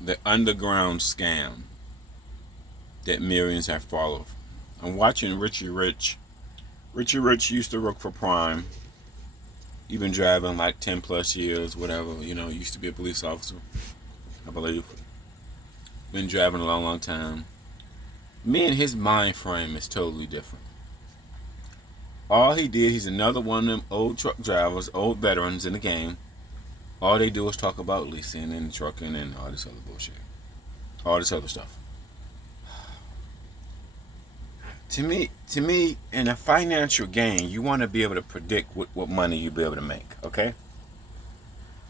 the underground scam that millions have followed. I'm watching Richie Rich. Richie Rich used to work for Prime. He's been driving like 10 plus years, whatever. You know, used to be a police officer, I believe. Been driving a long, long time. Me and his mind frame is totally different. All he did, he's another one of them old truck drivers, old veterans in the game. All they do is talk about leasing and trucking and all this other bullshit. All this other stuff. To me, in a financial game, you want to be able to predict what money you'll be able to make, okay?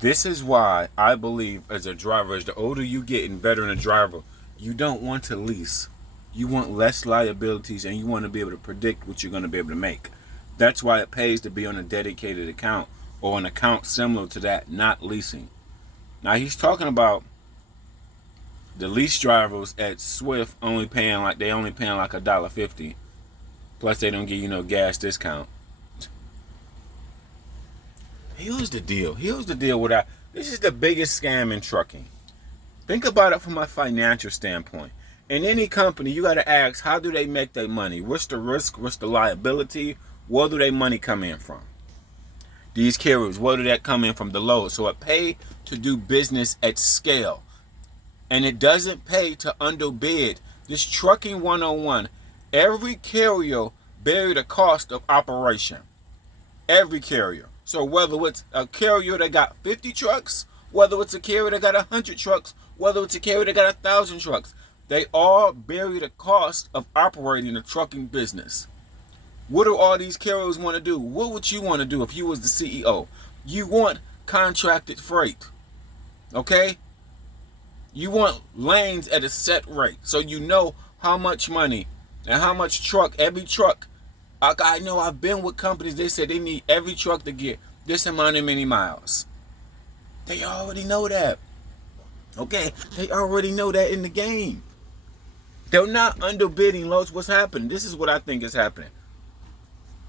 This is why I believe as a driver, as the older you get and better in a driver, you don't want to lease. You want less liabilities and you want to be able to predict what you're going to be able to make. That's why it pays to be on a dedicated account or an account similar to that, not leasing. Now he's talking about the lease drivers at Swift only paying like $1.50. Plus they don't give you no gas discount. Here's the deal. With that. This is the biggest scam in trucking. Think about it from a financial standpoint. In any company, you got to ask, how do they make their money? What's the risk? What's the liability? Where do their money come in from? These carriers, where do that come in from? The load. So it pay to do business at scale. And it doesn't pay to underbid. This trucking 101, every carrier bear the cost of operation. Every carrier. So whether it's a carrier that got 50 trucks, whether it's a carrier that got 100 trucks, whether it's a carrier that got 1,000 trucks, they all bear the cost of operating a trucking business. What do all these carriers want to do? What would you want to do if you was the CEO? You want contracted freight. Okay? You want lanes at a set rate. So you know how much money and how much truck, every truck. I know I've been with companies, they said they need every truck to get this amount of many miles. They already know that. Okay? They already know that in the game. They're not underbidding loads. What's happening? This is what I think is happening.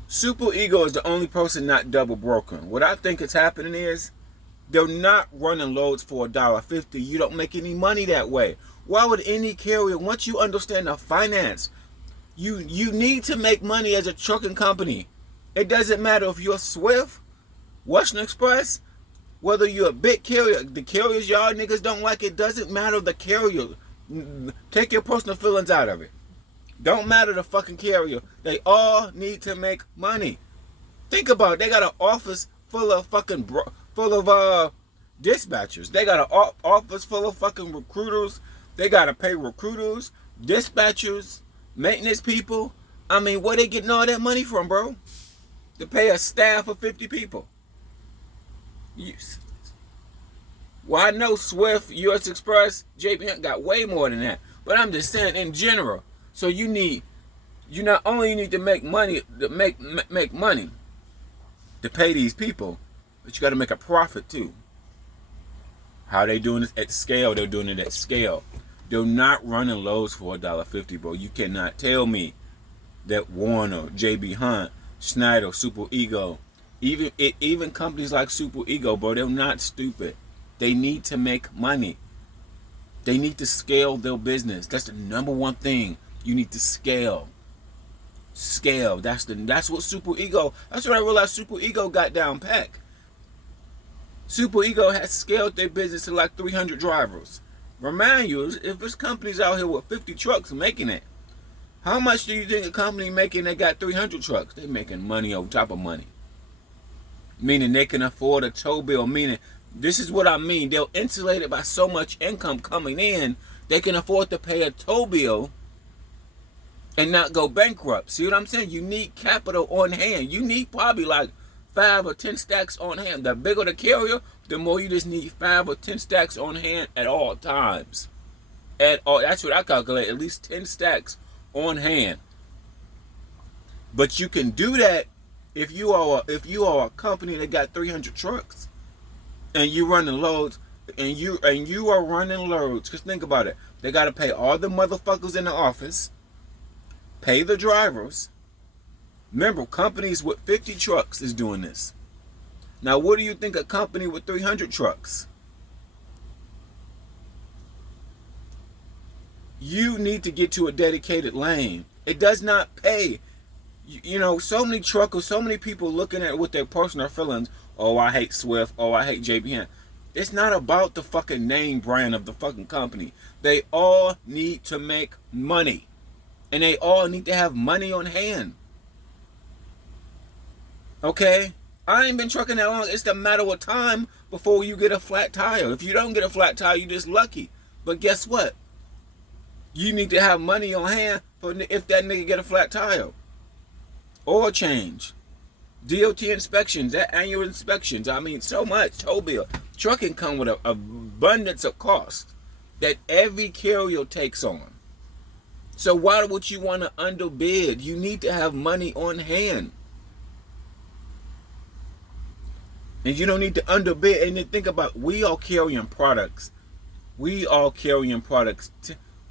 Super Ego is the only person not double broken. What I think is happening is they're not running loads for $1.50. You don't make any money that way. Why would any carrier, once you understand the finance, you need to make money as a trucking company. It doesn't matter if you're Swift, Western Express, whether you're a big carrier, the carriers y'all niggas don't like, it doesn't matter the carrier. Take your personal feelings out of it. Don't matter the fucking carrier. They all need to make money. Think about it. They got an office full of dispatchers. They got an office full of fucking recruiters. They got to pay recruiters, dispatchers, maintenance people. I mean, where they getting all that money from, bro? To pay a staff of 50 people. Well, I know Swift, US Express, JB Hunt got way more than that. But I'm just saying in general. So you not only need to make money to make money to pay these people, but you got to make a profit too. How they doing this at scale? They're doing it at scale. They're not running loads for $1.50, bro. You cannot tell me that Warner, JB Hunt, Schneider, Super Ego, even companies like Super Ego, bro, they're not stupid. They need to make money. They need to scale their business. That's the number one thing. You need to scale. Scale. That's what Super Ego. That's what I realized Super Ego got down pack. Super Ego has scaled their business to like 300 drivers. Remind you, if there's companies out here with 50 trucks making it, how much do you think a company making that got 300 trucks? They're making money on top of money. Meaning they can afford a tow bill. Meaning, this is what I mean. They're insulated by so much income coming in, they can afford to pay a tow bill and not go bankrupt. See what I'm saying? You need capital on hand. You need probably like 5 or 10 stacks on hand. The bigger the carrier, the more you just need 5 or 10 stacks on hand at all times. That's what I calculate. At least 10 stacks on hand. But you can do that if you are a company that got 300 trucks and you running loads and you are running loads. Because think about it. They got to pay all the motherfuckers in the office, pay the drivers. Remember, companies with 50 trucks is doing this. Now, what do you think a company with 300 trucks? You need to get to a dedicated lane. It does not pay. You know, so many truckers, so many people looking at it with their personal feelings. Oh, I hate Swift. Oh, I hate JB. It's not about the fucking name brand of the fucking company. They all need to make money. And they all need to have money on hand. Okay? I ain't been trucking that long. It's a matter of time before you get a flat tire. If you don't get a flat tire, you're just lucky. But guess what? You need to have money on hand for if that nigga get a flat tire. Oil change. DOT inspections, that annual inspections. I mean, so much. Tow bill. Trucking come with an abundance of cost that every carrier takes on. So why would you want to underbid? You need to have money on hand. And you don't need to underbid. And then think about, we are carrying products. We are carrying products.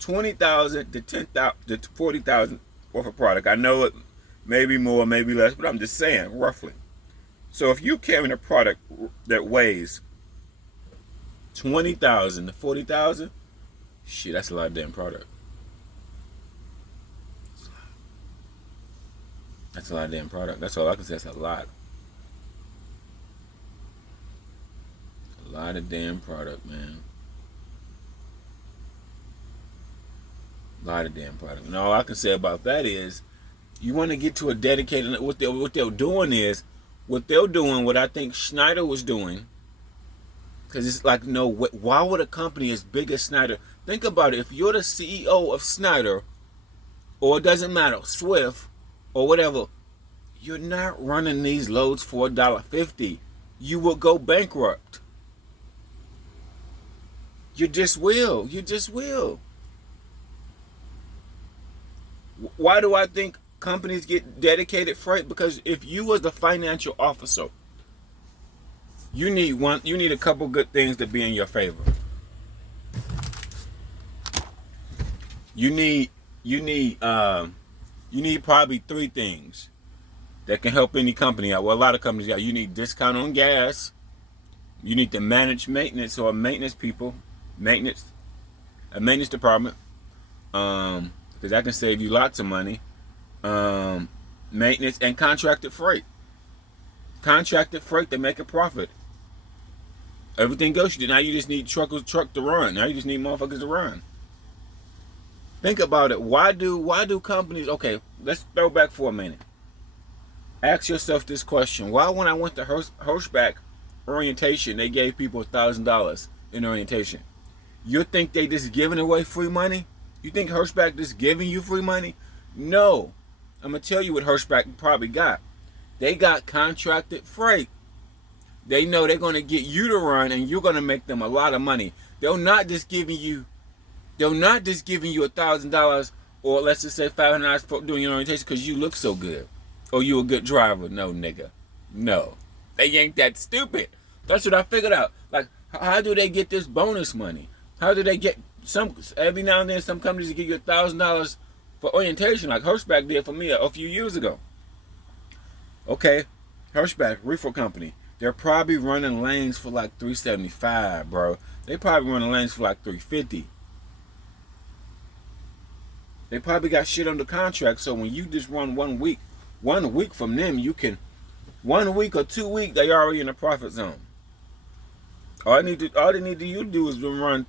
20,000 to 10,000 to 40,000 worth of product. I know it maybe more, maybe less, but I'm just saying roughly. So if you're carrying a product that weighs 20,000 to 40,000, shit, that's a lot of damn product. That's a lot of damn product. That's all I can say. That's a lot. A lot of damn product, man. A lot of damn product. And all I can say about that is, you want to get to a dedicated. What they're doing is, what I think Schneider was doing. Because it's like, no, why would a company as big as Schneider? Think about it. If you're the CEO of Schneider, or it doesn't matter, Swift, or whatever, you're not running these loads for $1.50. You will go bankrupt. You just will. You just will. Why do I think companies get dedicated freight? Because if you was the financial officer, you need a couple good things to be in your favor. You need probably 3 things that can help any company out. Well, a lot of companies got. You need discount on gas. You need to manage maintenance or maintenance people, a maintenance department, because that can save you lots of money. Maintenance and contracted freight. Contracted freight to make a profit. Everything goes. Now you just need truck to run. Now you just need motherfuckers to run. Think about it. Why do companies? Okay, let's throw back for a minute. Ask yourself this question: why, when I went to Hirschback orientation, they gave people $1,000 in orientation? You think they just giving away free money? You think Hirschback just giving you free money? No. I'm gonna tell you what Hirschback probably got. They got contracted freight. They know they're gonna get you to run, and you're gonna make them a lot of money. They're not just giving you $1,000, or let's just say $500 for doing your orientation because you look so good, or you a good driver. No, nigga, no, they ain't that stupid. That's what I figured out. Like, how do they get this bonus money? How do they get every now and then some companies give you $1,000 for orientation, like Hirschback did for me a few years ago. Okay, Hirschback, reefer company. They're probably running lanes for like $375, bro. They probably running lanes for like $350. They probably got shit under contract, so when you just run 1 week from them, you can 1 week or 2 weeks, they already in the profit zone. All they need to do is run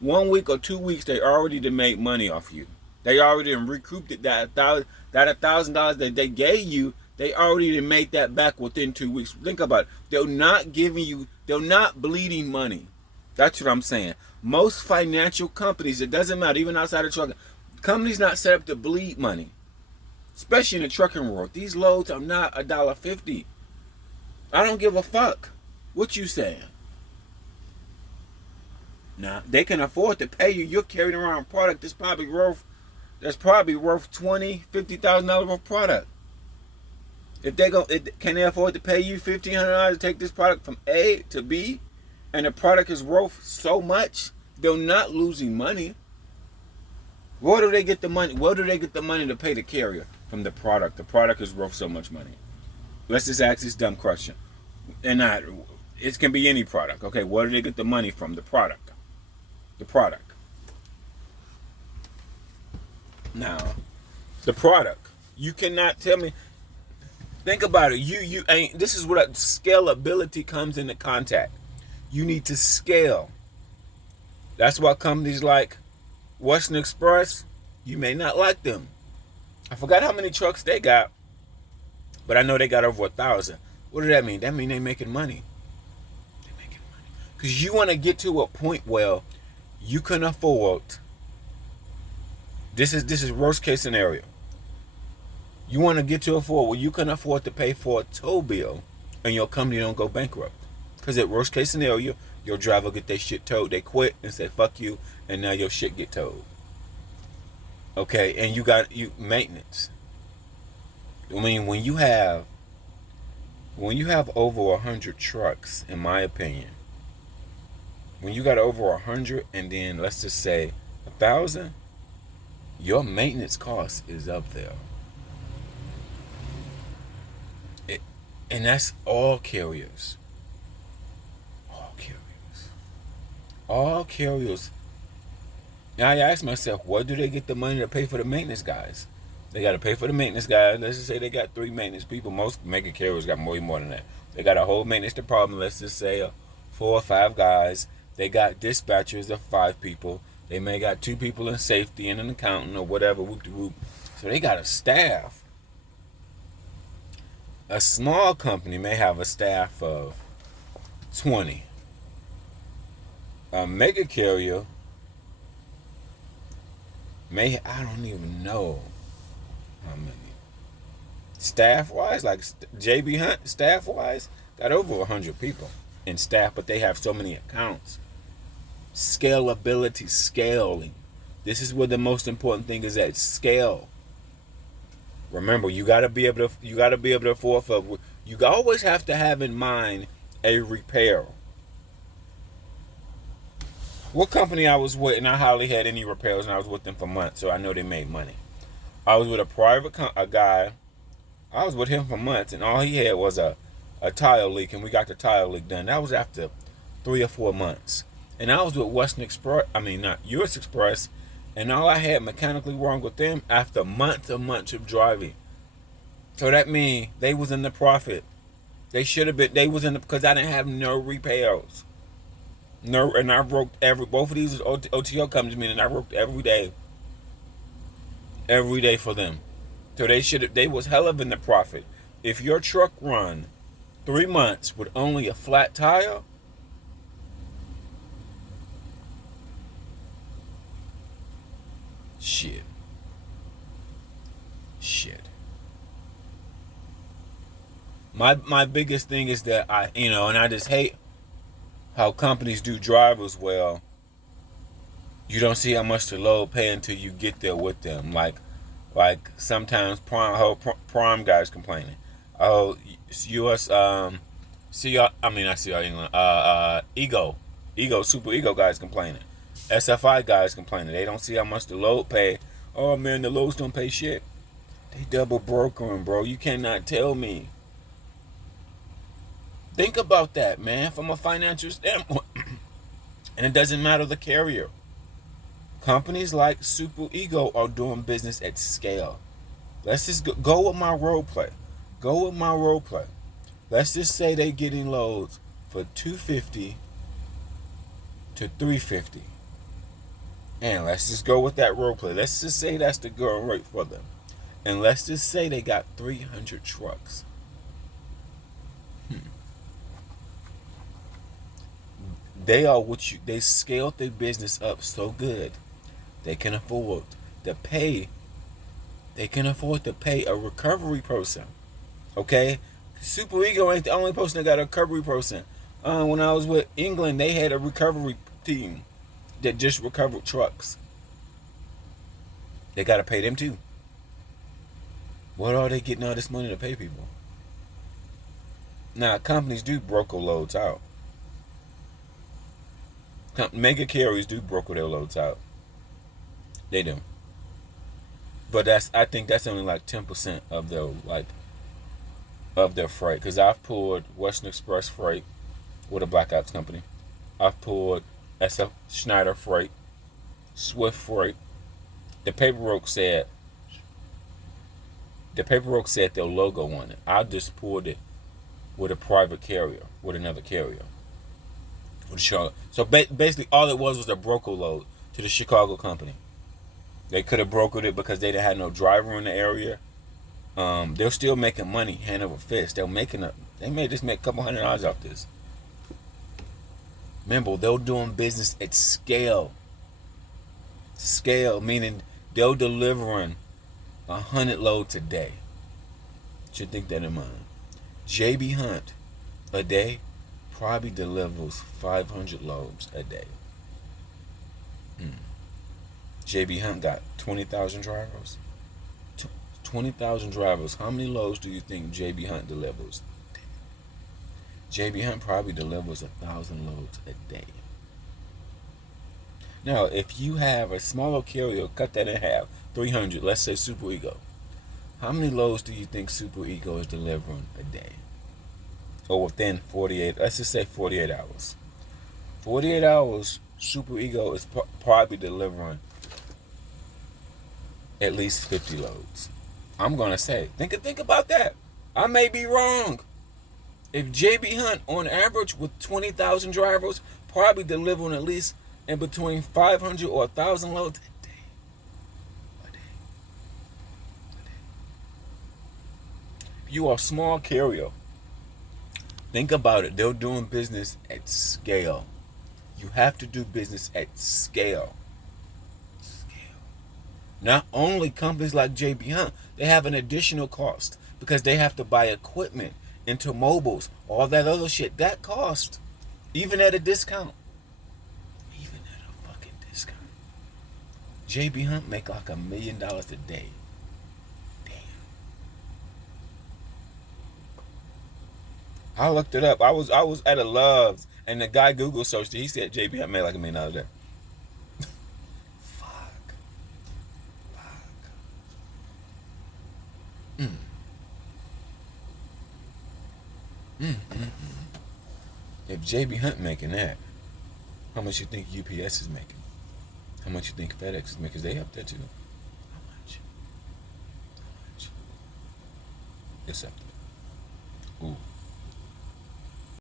1 week or 2 weeks. They already to make money off you. They already recouped it. That $1,000 that they gave you, they already made that back within 2 weeks. Think about it. They're not bleeding money. That's what I'm saying. Most financial companies, it doesn't matter, even outside of trucking, companies not set up to bleed money. Especially in the trucking world. These loads are not $1.50. I don't give a fuck what you saying. Now, they can afford to pay you. You're carrying around a product that's probably worth $20,000, $50,000 worth of product. Can they afford to pay you $1,500 to take this product from A to B, and the product is worth so much? They're not losing money. Where do they get the money? Where do they get the money to pay the carrier? From the product. The product is worth so much money. Let's just ask this dumb question. It can be any product. Okay, where do they get the money from? The product. The product. Now, the product. You cannot tell me. Think about it. You ain't. This is what scalability comes into contact. You need to scale. That's why companies like Western Express, you may not like them. I forgot how many trucks they got, but I know they got over 1,000. What does that mean? That means they're making money. They're making money. Because you want to get to a point where you can afford. This is worst case scenario. You want to get to a point where you can afford to pay for a tow bill and your company don't go bankrupt. Because at worst case scenario, your driver get their shit towed, they quit and say fuck you, and now your shit get towed. Okay, and you got maintenance. I mean, when you have over 100 trucks, in my opinion, when you got over 100 and then let's just say 1,000, your maintenance cost is up there. And that's all carriers. All carriers. Now I ask myself, where do they get the money to pay for the maintenance guys? They got to pay for the maintenance guys. Let's just say they got 3 maintenance people. Most mega carriers got more than that. They got a whole maintenance department. Let's just say 4 or 5 guys. They got dispatchers of 5 people. They may got 2 people in safety and an accountant or whatever. Whoop-de-whoop. So they got a staff. A small company may have a staff of 20. A mega carrier may, I don't even know how many. Staff wise, like JB Hunt, staff wise, got over 100 people in staff, but they have so many accounts. Scalability, scaling. This is where the most important thing is at scale. Remember, you gotta be able to afford for. You always have to have in mind a repair. What company I was with, and I hardly had any repairs, and I was with them for months, so I know they made money. I was with a guy. I was with him for months, and all he had was a tire leak, and we got the tire leak done. That was after 3 or 4 months. And I was with Western Express, not US Express, and all I had mechanically wrong with them after months of driving. So that means they was in the profit. They should have been. They was in the, because I didn't have no repairs. No, and I worked both of these OTO companies, meaning I worked every day for them. So they was hell of in the profit. If your truck run 3 months with only a flat tire, shit. My biggest thing is that and I just hate how companies do drivers well. You don't see how much the load pay until you get there with them. Like sometimes prime guys complaining. Oh, US CR, not CR England. Super Ego guys complaining. SFI guys complaining. They don't see how much the load pay. Oh man, the loads don't pay shit. They double brokering, bro. You cannot tell me. Think about that, man, from a financial standpoint. And it doesn't matter the carrier. Companies like Super Ego are doing business at scale. Let's just go with my role play. Let's just say they getting loads for $250 to $350. And let's just go with that role play. Let's just say that's the going rate for them. And let's just say they got 300 trucks. They scaled their business up so good they can afford to pay a recovery person. Okay? Super Ego ain't the only person that got a recovery person. When I was with England, they had a recovery team that just recovered trucks. They gotta pay them too. What are they getting all this money to pay people? Now, companies do broker loads out. Mega carriers do broker their loads out. They do. But I think that's only like 10% of their freight. Because I've pulled Western Express freight with a Black Ops company. I've pulled SF Schneider freight, Swift freight. The paperwork said their logo on it. I just pulled it with a private carrier, with another carrier. With Chicago. So basically, all it was a broker load to the Chicago company. They could have brokered it because they didn't have no driver in the area. They're still making money hand over fist. They may just make a couple $100 off this. Remember, they're doing business at scale. Scale meaning they're delivering 100 loads a day. Should think that in mind. JB Hunt a day probably delivers 500 loads a day. JB Hunt got 20,000 drivers. 20,000 drivers. How many loads do you think JB Hunt delivers? JB Hunt probably delivers 1,000 loads a day. Now, if you have a smaller carrier, cut that in half, 300, let's say Super Ego. How many loads do you think Super Ego is delivering a day? Or within 48, let's just say 48 hours. 48 hours, Super Ego is probably delivering at least 50 loads. I'm going to say, think about that. I may be wrong. If JB Hunt, on average, with 20,000 drivers, probably delivering at least in between 500 or 1,000 loads a day. If you are a small carrier, think about it. They're doing business at scale. You have to do business at scale. Not only companies like JB Hunt, they have an additional cost because they have to buy equipment, intermobiles, all that other shit. That cost, even at a discount. Even at a fucking discount. JB Hunt make like $1 million a day. Damn. I looked it up. I was at a Love's and the guy Google searched it. He said JB Hunt made like $1 million a day. If JB Hunt making that, how much you think UPS is making? How much you think FedEx is making? They up there too. How much? It's up there. Ooh.